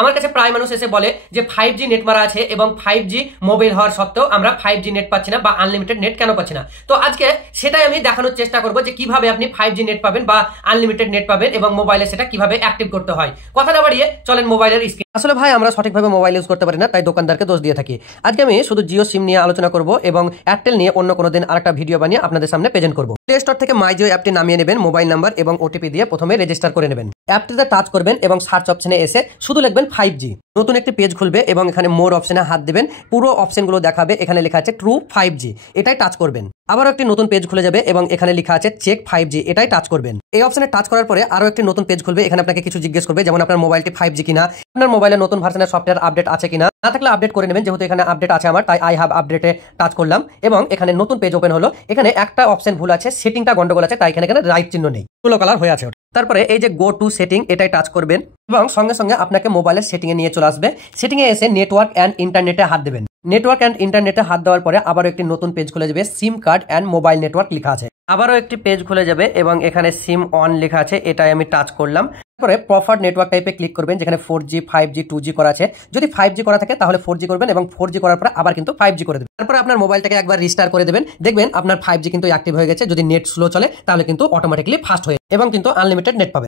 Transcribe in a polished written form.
আমার কাছে প্রায় মানুষ এসে বলে যে 5G নেট মারা আছে এবং 5G মোবাইল হওয়ার সত্ত্বেও আমরা 5G নেট পাচ্ছি না বা আনলিমিটেড নেট কেন পাচ্ছি না। তো আজকে সেটাই আমি দেখানোর চেষ্টা করব যে কিভাবে আপনি 5G নেট পাবেন বা আনলিমিটেড নেট পাবেন এবং মোবাইলে সেটা কিভাবে অ্যাক্টিভ করতে হয়। কথা না বাড়িয়ে চলেন মোবাইলের স্ক্রিন। আসলে ভাই আমরা সঠিকভাবে মোবাইল ইউজ করতে পারি না, তাই দোকানদারকে দোষ দিয়ে থাকি। আজকে আমি শুধু জিও সিম নিয়ে আলোচনা করব এবং এয়ারটেল নিয়ে অন্য কোনো দিন আরেকটা ভিডিও বানিয়ে আপনাদের সামনে প্রেজেন্ট করব। প্লে স্টোর থেকে মাই জিও অ্যাপটি নামিয়ে নেবেন, মোবাইল নাম্বার এবং ওটিপি দিয়ে প্রথমে রেজিস্টার করে নেবেন। অ্যাপটিতে টাচ করবেন এবং সার্চ অপশনে এসে শুধু লিখবেন 5G। নতুন একটি পেজ খুলবে এবং এখানে মোর অপশনে হাত দেবেন, পুরো অপশনগুলো দেখাবে। এখানে লেখা আছে ট্রু 5G, এটাই টাচ করবেন। আবারও একটি নতুন পেজ খুলে যাবে এবং এখানে লেখা আছে চেক 5G, এটাই টাচ করবেন। এই অপশনে টাচ করার পরে আরো একটি নতুন পেজ খুলবে। এখানে আপনাকে কিছু জিজ্ঞেস করবে, যেমন আপনার মোবাইলটি 5G কিনা, আপনার মোবাইলে নতুন ভার্সনের সফটওয়্যার আপডেট আছে কিনা, না থাকলে আপডেট করে নেবেন। যেহেতু এখানে আপডেট আছে আমার, তাই আই হ্যাভ আপডেটে টাচ করলাম এবং এখানে নতুন পেজ ওপেন হলো। এখানে একটা অপশন ভুল আছে, সেটিংটা গন্ডগোল আছে, তাই এখানে রাইট চিহ্ন নেই, কালো কালার হয়ে আছে। তারপরে এই যে গো টু সেটিং, এটাই টাচ করবেন এবং সঙ্গে সঙ্গে আপনাকে মোবাইলের সেটিং এ নিয়ে চলে আসবে। সেটিং এ এসে নেটওয়ার্ক অ্যান্ড ইন্টারনেটে হাত দেবেন। নেটওয়ার্ক অ্যান্ড ইন্টারনেটে হাত দেওয়ার পরে আবারও একটি নতুন পেজ খুলে যাবে, সিম কার্ড অ্যান্ড মোবাইল নেটওয়ার্ক লেখা আছে। আবারও একটি পেজ খুলে যাবে এবং এখানে সিম অন লেখা আছে, এটাই আমি টাচ করলাম। তারপরে প্রফার্ড নেটওয়ার্ক টাইপে ক্লিক করবেন, যেখানে 4G 5G 2G করা আছে। যদি 5G করা থাকে তাহলে 4G করবেন এবং 4G করার পরে আবার কিন্তু 5G করে দেবেন। তারপরে আপনার মোবাইলটাকে একবার রিস্টার্ট করে দেবেন, দেখবেন আপনার 5G কিন্তু অ্যাক্টিভ হয়ে গেছে। যদি নেট স্লো চলে তাহলে কিন্তু অটোমেটিক্যালি ফাস্ট হয়ে এবং কিন্তু আনলিমিটেড নেট পাবেন।